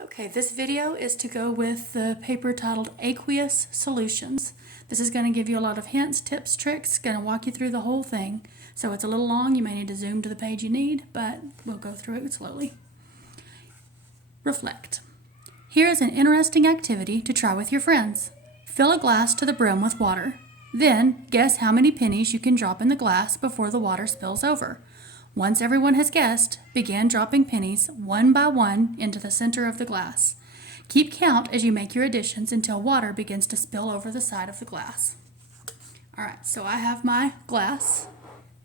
Okay, this video is to go with the paper titled Aqueous Solutions. This is going to give you a lot of hints, tips, tricks, going to walk you through the whole thing. So it's a little long, you may need to zoom to the page you need, but we'll go through it slowly. Reflect. Here is an interesting activity to try with your friends. Fill a glass to the brim with water. Then, guess how many pennies you can drop in the glass before the water spills over. Once everyone has guessed, begin dropping pennies one by one into the center of the glass. Keep count as you make your additions until water begins to spill over the side of the glass. Alright, so I have my glass,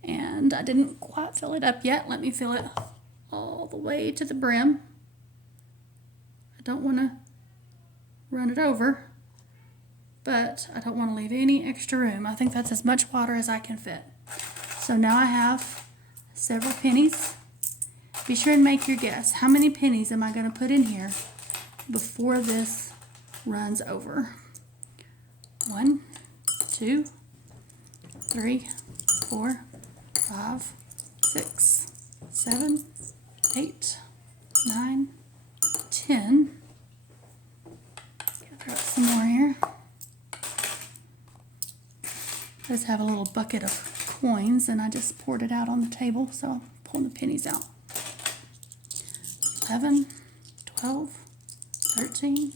and I didn't quite fill it up yet. Let me fill it all the way to the brim. I don't want to run it over, but I don't want to leave any extra room. I think that's as much water as I can fit. So now I have several pennies. Be sure and make your guess. How many pennies am I going to put in here before this runs over? 1, 2, 3, 4, 5, 6, 7, 8, 9, 10. Throw some more here. Let's have a little bucket of coins, and I just poured it out on the table, so I'm pulling the pennies out. 11, 12, 13,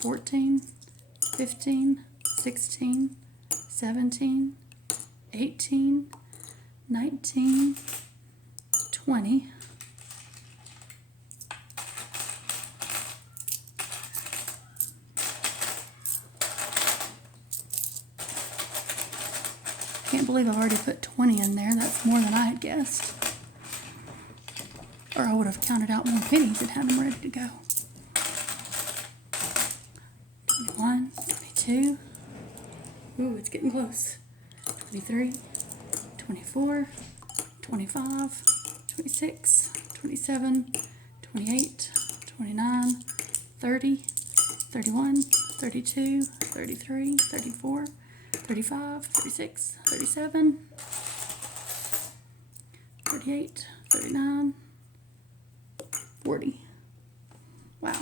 14, 15, 16, 17, 18, 19, 20, 'I can't believe I've already put 20 in there. That's more than I had guessed. Or I would have counted out more pennies and had them ready to go. 21, 22. Ooh, it's getting close. 23, 24, 25, 26, 27, 28, 29, 30, 31, 32, 33, 34, 35, 36, 37, 38, 39, 40. Wow.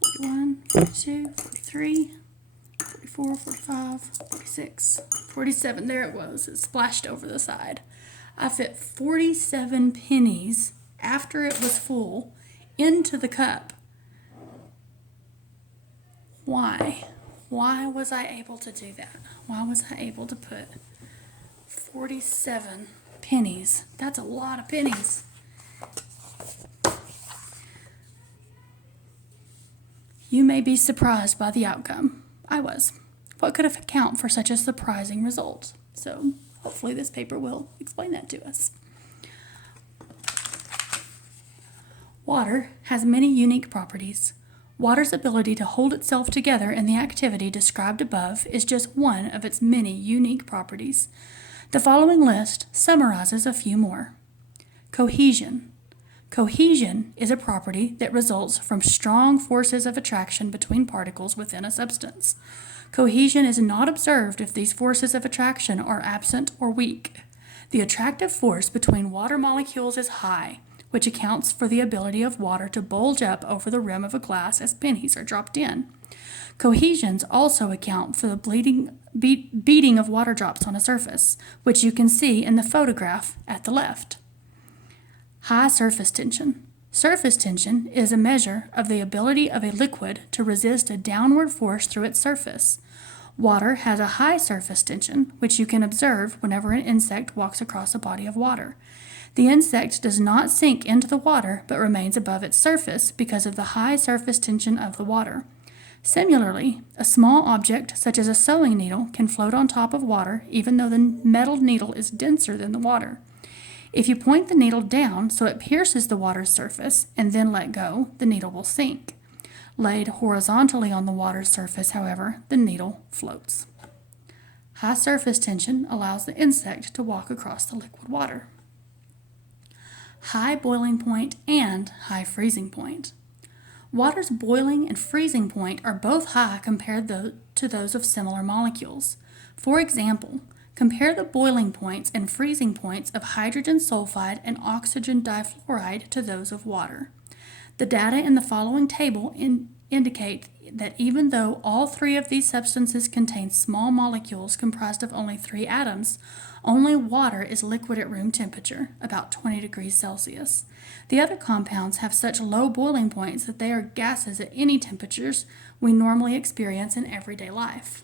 Forty-one, 42, 43, 44, 45, 46, 47. There it was. It splashed over the side. I fit 47 pennies after it was full into the cup. Why? Why was I able to do that? Why was I able to put 47 pennies? That's a lot of pennies. You may be surprised by the outcome. I was. What could account for such a surprising result? So hopefully this paper will explain that to us. Water has many unique properties. Water's ability to hold itself together in the activity described above is just one of its many unique properties. The following list summarizes a few more. Cohesion. Cohesion is a property that results from strong forces of attraction between particles within a substance. Cohesion is not observed if these forces of attraction are absent or weak. The attractive force between water molecules is high, which accounts for the ability of water to bulge up over the rim of a glass as pennies are dropped in. Cohesions also account for the beating of water drops on a surface, which you can see in the photograph at the left. High surface tension. Surface tension is a measure of the ability of a liquid to resist a downward force through its surface. Water has a high surface tension, which you can observe whenever an insect walks across a body of water. The insect does not sink into the water but remains above its surface because of the high surface tension of the water. Similarly, a small object such as a sewing needle can float on top of water even though the metal needle is denser than the water. If you point the needle down so it pierces the water's surface and then let go, the needle will sink. Laid horizontally on the water's surface, however, the needle floats. High surface tension allows the insect to walk across the liquid water. High boiling point and high freezing point. Water's boiling and freezing point are both high compared to those of similar molecules. For example, compare the boiling points and freezing points of hydrogen sulfide and oxygen difluoride to those of water. The data in the following table indicate that even though all three of these substances contain small molecules comprised of only 3 atoms, only water is liquid at room temperature, about 20 degrees Celsius. The other compounds have such low boiling points that they are gases at any temperatures we normally experience in everyday life.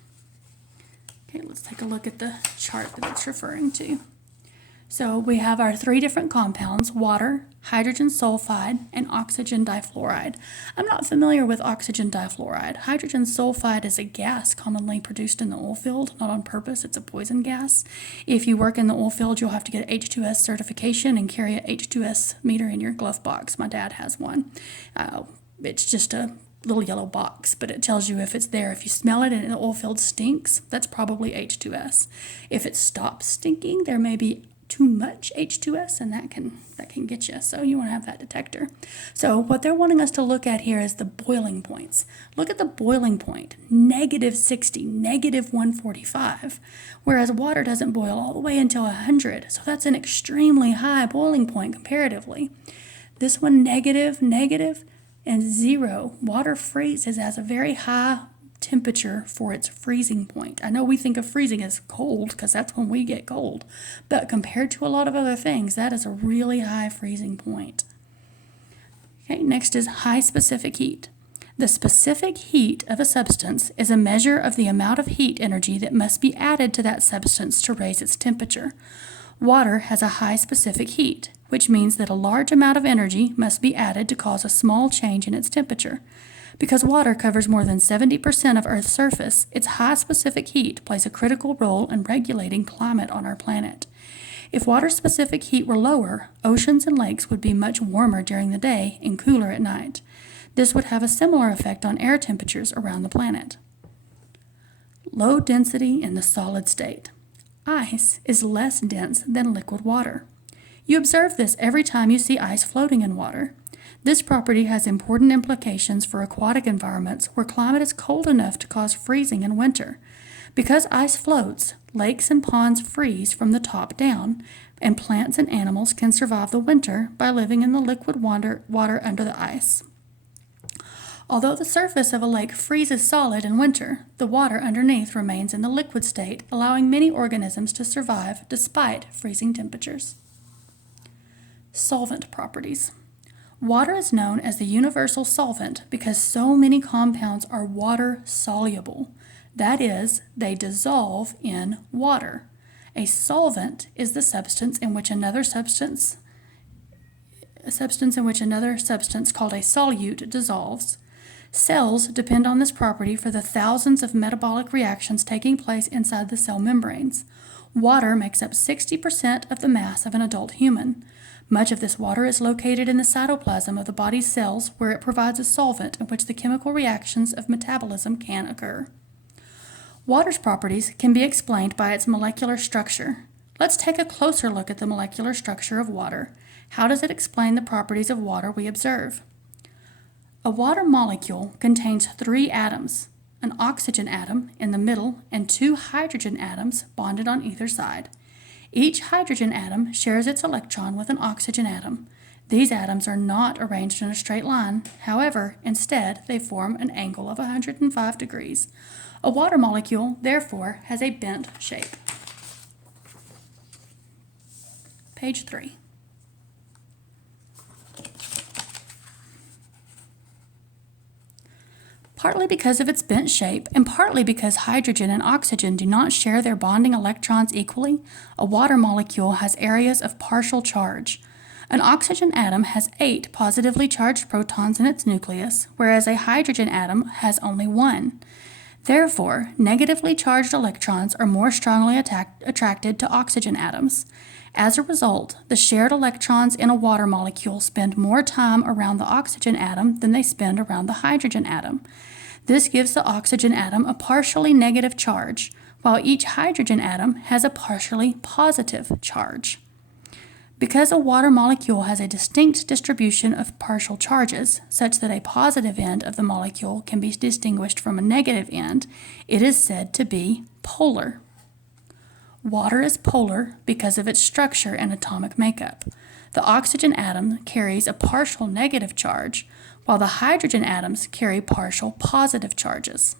Okay, let's take a look at the chart that it's referring to. So we have our 3 different compounds: water, hydrogen sulfide, and oxygen difluoride. I'm not familiar with oxygen difluoride. Hydrogen sulfide is a gas commonly produced in the oil field, not on purpose. It's a poison gas. If you work in the oil field, you'll have to get H2S certification and carry a H2S meter in your glove box. My dad has one. It's just a little yellow box, but it tells you if it's there. If you smell it and the oil field stinks, that's probably H2S. If it stops stinking, there may be too much H2S, and that can get you. So you want to have that detector. So what they're wanting us to look at here is the boiling points. Look at the boiling point, -60, -145, whereas water doesn't boil all the way until 100. So that's an extremely high boiling point comparatively. This one, negative, and 0. Water freezes as a very high temperature for its freezing point. I know we think of freezing as cold because that's when we get cold, but compared to a lot of other things, that is a really high freezing point. Okay, next is high specific heat. The specific heat of a substance is a measure of the amount of heat energy that must be added to that substance to raise its temperature. Water has a high specific heat, which means that a large amount of energy must be added to cause a small change in its temperature. Because water covers more than 70% of Earth's surface, its high specific heat plays a critical role in regulating climate on our planet. If water specific heat were lower, oceans and lakes would be much warmer during the day and cooler at night. This would have a similar effect on air temperatures around the planet. Low density in the solid state. Ice is less dense than liquid water. You observe this every time you see ice floating in water. This property has important implications for aquatic environments where climate is cold enough to cause freezing in winter. Because ice floats, lakes and ponds freeze from the top down, and plants and animals can survive the winter by living in the liquid water under the ice. Although the surface of a lake freezes solid in winter, the water underneath remains in the liquid state, allowing many organisms to survive despite freezing temperatures. Solvent properties. Water is known as the universal solvent because so many compounds are water soluble. That is, they dissolve in water. A solvent is the substance in which another substance called a solute dissolves. Cells depend on this property for the thousands of metabolic reactions taking place inside the cell membranes. Water makes up 60% of the mass of an adult human. Much of this water is located in the cytoplasm of the body's cells, where it provides a solvent in which the chemical reactions of metabolism can occur. Water's properties can be explained by its molecular structure. Let's take a closer look at the molecular structure of water. How does it explain the properties of water we observe? A water molecule contains 3 atoms, an oxygen atom in the middle and 2 hydrogen atoms bonded on either side. Each hydrogen atom shares its electron with an oxygen atom. These atoms are not arranged in a straight line. However, instead, they form an angle of 105 degrees. A water molecule, therefore, has a bent shape. Page 3. Partly because of its bent shape, and partly because hydrogen and oxygen do not share their bonding electrons equally, a water molecule has areas of partial charge. An oxygen atom has 8 positively charged protons in its nucleus, whereas a hydrogen atom has only 1. Therefore, negatively charged electrons are more strongly attracted to oxygen atoms. As a result, the shared electrons in a water molecule spend more time around the oxygen atom than they spend around the hydrogen atom. This gives the oxygen atom a partially negative charge, while each hydrogen atom has a partially positive charge. Because a water molecule has a distinct distribution of partial charges, such that a positive end of the molecule can be distinguished from a negative end, it is said to be polar. Water is polar because of its structure and atomic makeup. The oxygen atom carries a partial negative charge, while the hydrogen atoms carry partial positive charges.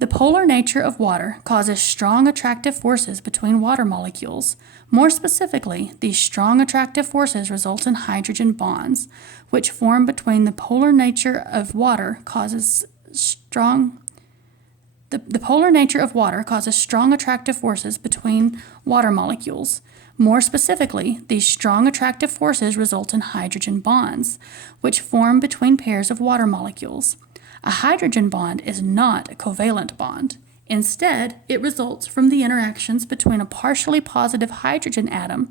The polar nature of water causes strong attractive forces between water molecules. More specifically, these strong attractive forces result in hydrogen bonds, which form between the polar nature of water causes strong attractive forces between water molecules. More specifically, these strong attractive forces result in hydrogen bonds, which form between pairs of water molecules. A hydrogen bond is not a covalent bond. Instead, it results from the interactions between a partially positive hydrogen atom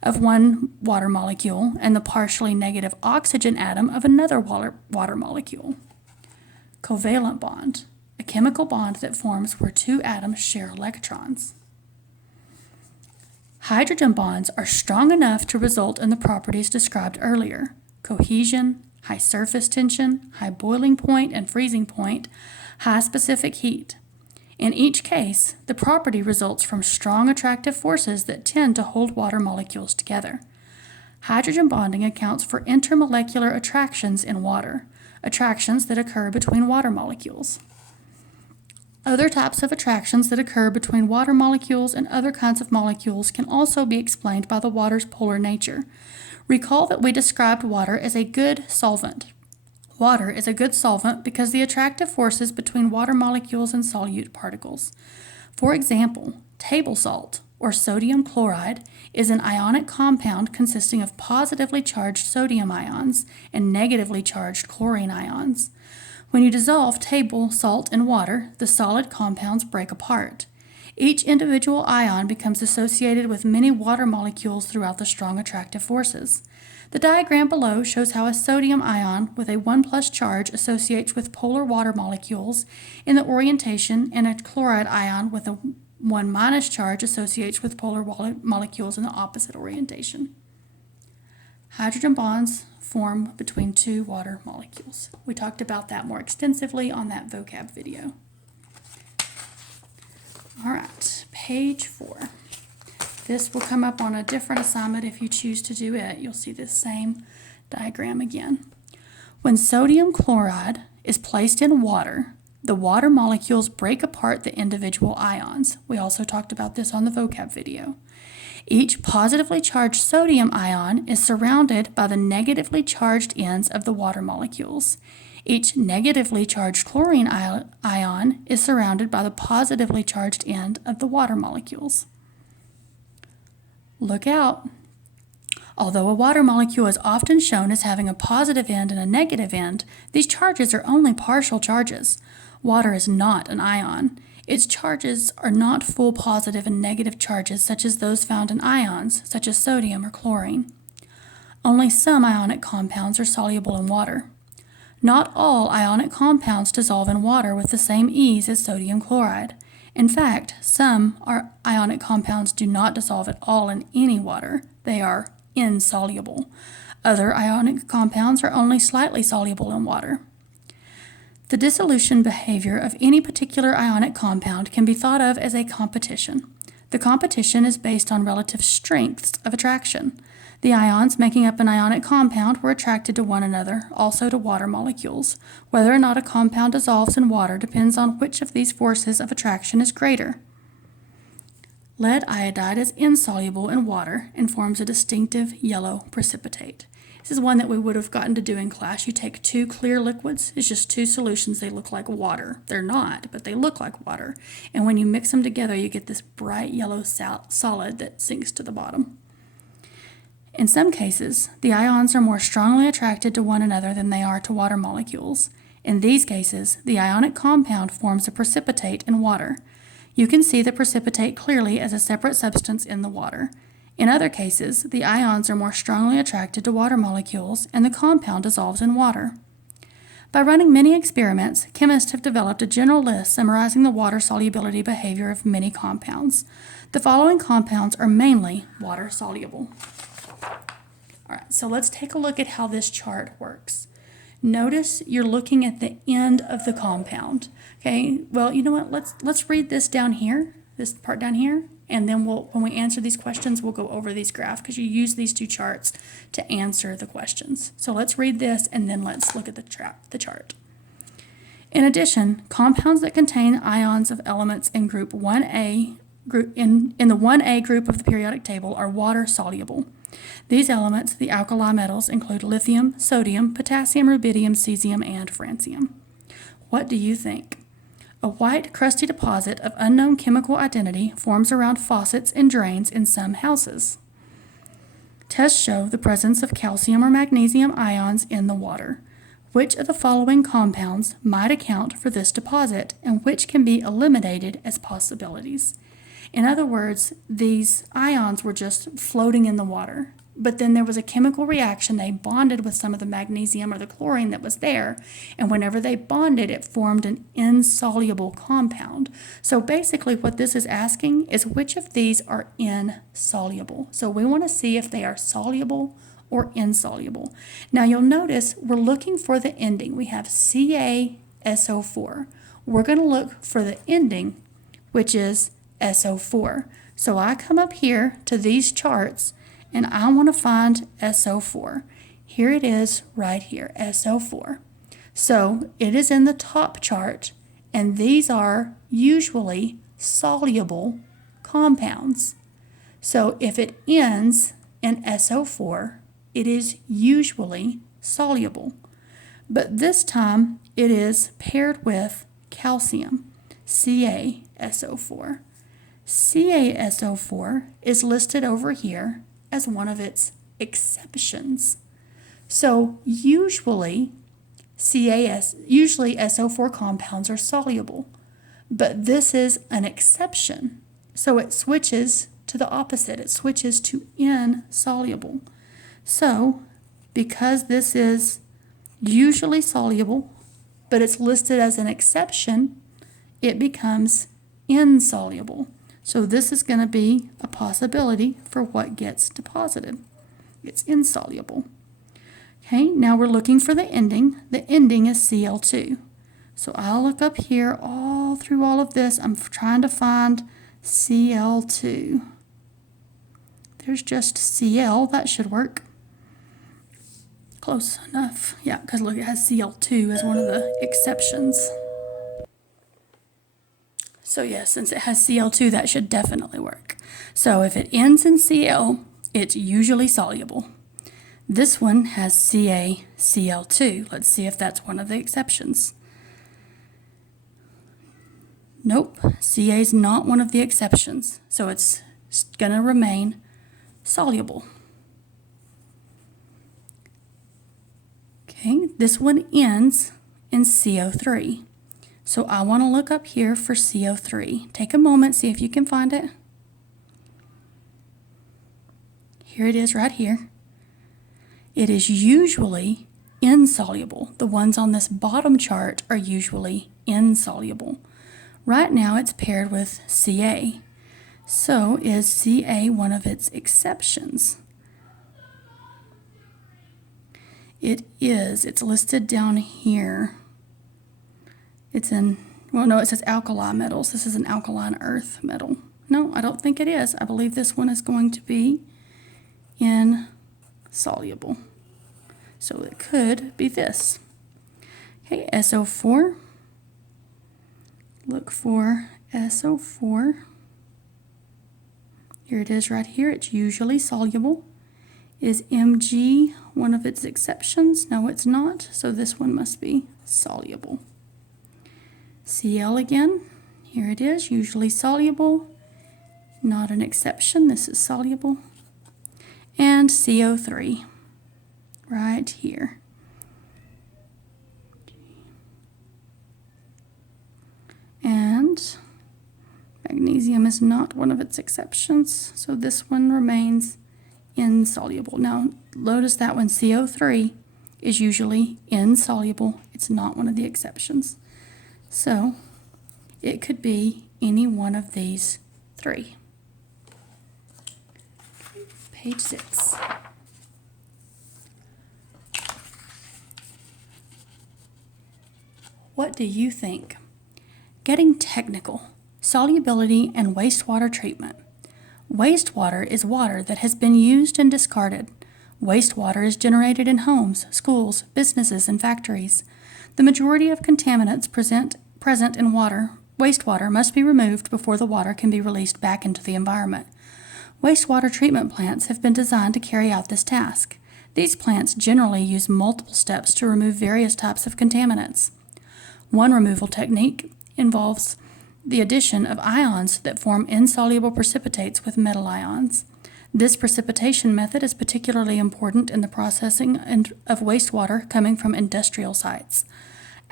of one water molecule and the partially negative oxygen atom of another water molecule. Covalent bond, a chemical bond that forms where two atoms share electrons. Hydrogen bonds are strong enough to result in the properties described earlier: cohesion, high surface tension, high boiling point and freezing point, high specific heat. In each case, the property results from strong attractive forces that tend to hold water molecules together. Hydrogen bonding accounts for intermolecular attractions in water, attractions that occur between water molecules. Other types of attractions that occur between water molecules and other kinds of molecules can also be explained by the water's polar nature. Recall that we described water as a good solvent. Water is a good solvent because the attractive forces between water molecules and solute particles. For example, table salt, or sodium chloride, is an ionic compound consisting of positively charged sodium ions and negatively charged chlorine ions. When you dissolve table salt in water, the solid compounds break apart. Each individual ion becomes associated with many water molecules throughout the strong attractive forces. The diagram below shows how a sodium ion with a 1+ charge associates with polar water molecules in the orientation, and a chloride ion with a 1- charge associates with polar molecules in the opposite orientation. Hydrogen bonds form between two water molecules. We talked about that more extensively on that vocab video. All right, page 4. This will come up on a different assignment if you choose to do it. You'll see this same diagram again. When sodium chloride is placed in water, the water molecules break apart the individual ions. We also talked about this on the vocab video. Each positively charged sodium ion is surrounded by the negatively charged ends of the water molecules. Each negatively charged chlorine ion is surrounded by the positively charged end of the water molecules. Look out! Although a water molecule is often shown as having a positive end and a negative end, these charges are only partial charges. Water is not an ion. Its charges are not full positive and negative charges such as those found in ions, such as sodium or chlorine. Only some ionic compounds are soluble in water. Not all ionic compounds dissolve in water with the same ease as sodium chloride. In fact, some ionic compounds do not dissolve at all in any water. They are insoluble. Other ionic compounds are only slightly soluble in water. The dissolution behavior of any particular ionic compound can be thought of as a competition. The competition is based on relative strengths of attraction. The ions making up an ionic compound were attracted to one another, also to water molecules. Whether or not a compound dissolves in water depends on which of these forces of attraction is greater. Lead iodide is insoluble in water and forms a distinctive yellow precipitate. This is one that we would have gotten to do in class. You take two clear liquids, it's just two solutions, they look like water. They're not, but they look like water. And when you mix them together, you get this bright yellow solid that sinks to the bottom. In some cases, the ions are more strongly attracted to one another than they are to water molecules. In these cases, the ionic compound forms a precipitate in water. You can see the precipitate clearly as a separate substance in the water. In other cases, the ions are more strongly attracted to water molecules and the compound dissolves in water. By running many experiments, chemists have developed a general list summarizing the water solubility behavior of many compounds. The following compounds are mainly water soluble. All right, so let's take a look at how this chart works. Notice you're looking at the end of the compound. Okay, well, you know what? Let's read this down here, this part down here, and then when we answer these questions, we'll go over these graphs because you use these two charts to answer the questions. So let's read this and then let's look at the chart. In addition, compounds that contain ions of elements in group 1A in the 1A group of the periodic table are water soluble. These elements, the alkali metals, include lithium, sodium, potassium, rubidium, cesium, and francium. What do you think? A white, crusty deposit of unknown chemical identity forms around faucets and drains in some houses. Tests show the presence of calcium or magnesium ions in the water. Which of the following compounds might account for this deposit and which can be eliminated as possibilities? In other words, these ions were just floating in the water. But then there was a chemical reaction. They bonded with some of the magnesium or the chlorine that was there. And whenever they bonded, it formed an insoluble compound. So basically what this is asking is which of these are insoluble. So we want to see if they are soluble or insoluble. Now you'll notice we're looking for the ending. We have CaSO4. We're going to look for the ending, which is SO4. So I come up here to these charts and I want to find SO4. Here it is right here, SO4. So it is in the top chart, and these are usually soluble compounds. So if it ends in SO4, it is usually soluble. But this time it is paired with calcium, CaSO4. CaSO4 is listed over here as one of its exceptions. So usually SO4 compounds are soluble, but this is an exception. So it switches to the opposite. It switches to insoluble. So because this is usually soluble, but it's listed as an exception, it becomes insoluble. So this is going to be a possibility for what gets deposited. It's insoluble. Okay, now we're looking for the ending. The ending is Cl2. So I'll look up here all through all of this. I'm trying to find Cl2. There's just Cl. That should work. Close enough. Yeah, because look, it has Cl2 as one of the exceptions. So yes, since it has Cl2, that should definitely work. So if it ends in Cl, it's usually soluble. This one has CaCl2. Let's see if that's one of the exceptions. Nope, Ca is not one of the exceptions, so it's going to remain soluble. Okay, this one ends in CO3. So I want to look up here for CO3. Take a moment, see if you can find it. Here it is right here. It is usually insoluble. The ones on this bottom chart are usually insoluble. Right now it's paired with Ca. So is Ca one of its exceptions? It is. It's listed down here. It's in, well, no, it says alkali metals. This is an alkaline earth metal. No, I don't think it is. I believe this one is going to be insoluble. So it could be this. Okay, SO4. Look for SO4. Here it is right here. It's usually soluble. Is Mg one of its exceptions? No, it's not. So this one must be soluble. Cl again. Here it is, usually soluble. Not an exception. This is soluble. And CO3 right here. And magnesium is not one of its exceptions, so this one remains insoluble. Now, notice that one, CO3, is usually insoluble It's not one of the exceptions. So it could be any one of these three. Page 6. What do you think? Getting technical. Solubility and wastewater treatment. Wastewater is water that has been used and discarded. Wastewater is generated in homes, schools, businesses, and factories. The majority of contaminants present in wastewater must be removed before the water can be released back into the environment. Wastewater treatment plants have been designed to carry out this task. These plants generally use multiple steps to remove various types of contaminants. One removal technique involves the addition of ions that form insoluble precipitates with metal ions. This precipitation method is particularly important in the processing of wastewater coming from industrial sites.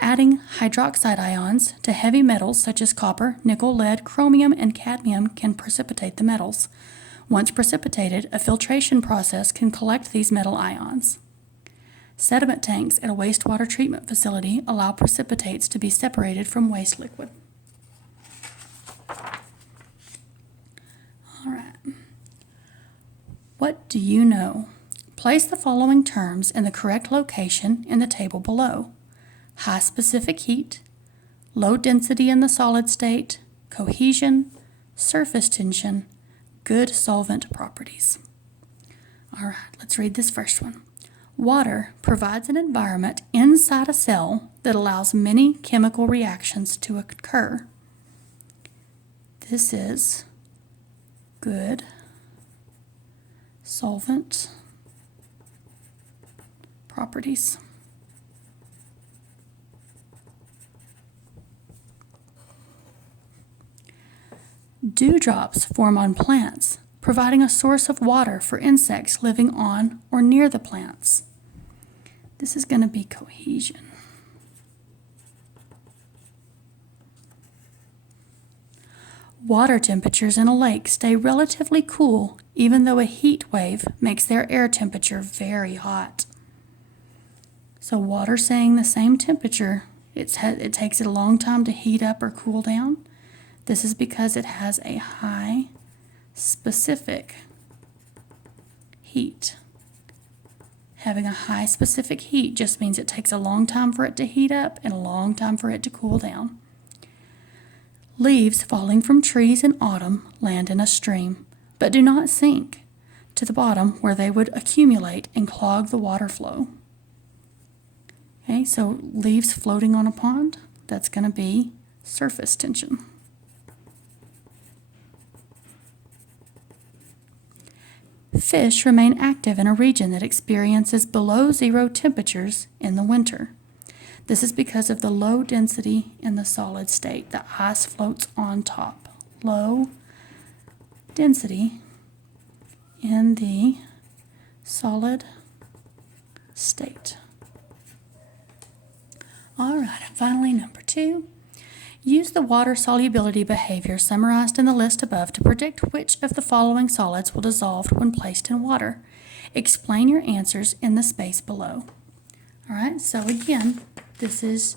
Adding hydroxide ions to heavy metals such as copper, nickel, lead, chromium, and cadmium can precipitate the metals. Once precipitated, a filtration process can collect these metal ions. Sediment tanks at a wastewater treatment facility allow precipitates to be separated from waste liquid. All right. What do you know? Place the following terms in the correct location in the table below. High specific heat, low density in the solid state, cohesion, surface tension, good solvent properties. All right, let's read this first one. Water provides an environment inside a cell that allows many chemical reactions to occur. This is good solvent properties. Dewdrops form on plants, providing a source of water for insects living on or near the plants. This is going to be cohesion. Water temperatures in a lake stay relatively cool even though a heat wave makes their air temperature very hot. So water staying the same temperature, it takes it a long time to heat up or cool down. This is because it has a high specific heat. Having a high specific heat just means it takes a long time for it to heat up and a long time for it to cool down. Leaves falling from trees in autumn land in a stream, but do not sink to the bottom where they would accumulate and clog the water flow. Okay, so leaves floating on a pond, that's going to be surface tension. Fish remain active in a region that experiences below zero temperatures in the winter. This is because of the low density in the solid state. The ice floats on top. Low density in the solid state. All right, and finally, number 2. Use the water solubility behavior summarized in the list above to predict which of the following solids will dissolve when placed in water. Explain your answers in the space below. All right, so again, this is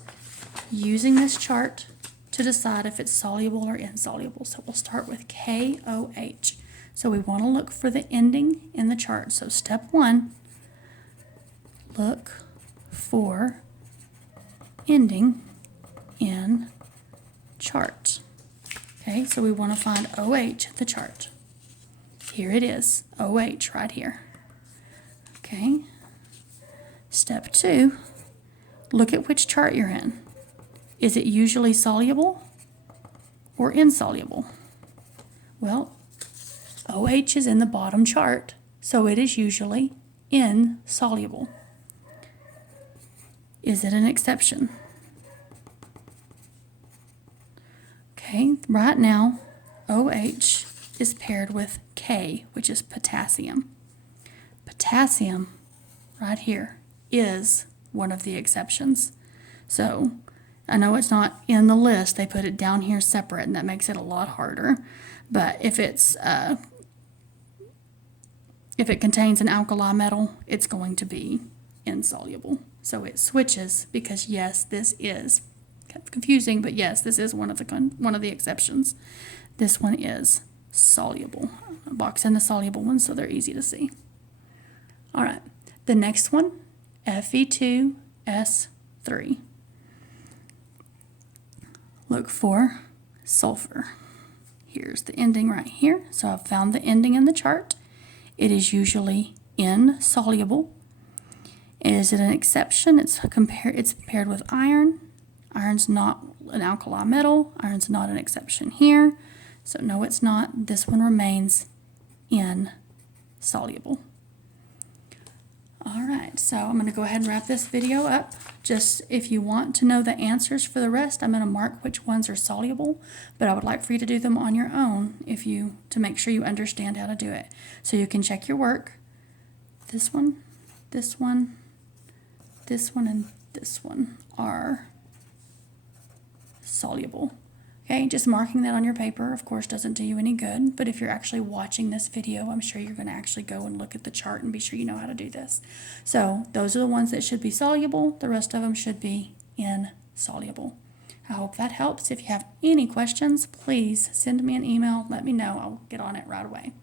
using this chart to decide if it's soluble or insoluble. So we'll start with KOH. So we want to look for the ending in the chart. So step 1, look for ending in chart. Okay, so we want to find OH, the chart. Here it is, OH right here. Okay, step 2, look at which chart you're in. Is it usually soluble or insoluble? Well, OH is in the bottom chart, so it is usually insoluble. Is it an exception? Okay, right now, OH is paired with K, which is potassium. Potassium, right here, is one of the exceptions. So, I know it's not in the list. They put it down here separate, and that makes it a lot harder. But if it contains an alkali metal, it's going to be insoluble. So it switches because yes, this is kind of confusing, but yes, this is one of the exceptions. This one is soluble. I box in the soluble ones so they're easy to see. All right, the next one, Fe2S3. Look for sulfur. Here's the ending right here. So I've found the ending in the chart. It is usually insoluble. Is it an exception? It's paired with iron. Iron's not an alkali metal. Iron's not an exception here. So no, it's not. This one remains insoluble. All right, so I'm going to go ahead and wrap this video up. Just if you want to know the answers for the rest, I'm going to mark which ones are soluble, but I would like for you to do them on your own to make sure you understand how to do it. So you can check your work. This one, this one, this one, and this one are soluble. Okay, just marking that on your paper, of course, doesn't do you any good, but if you're actually watching this video, I'm sure you're going to actually go and look at the chart and be sure you know how to do this. So those are the ones that should be soluble. The rest of them should be insoluble. I hope that helps. If you have any questions, please send me an email. Let me know. I'll get on it right away.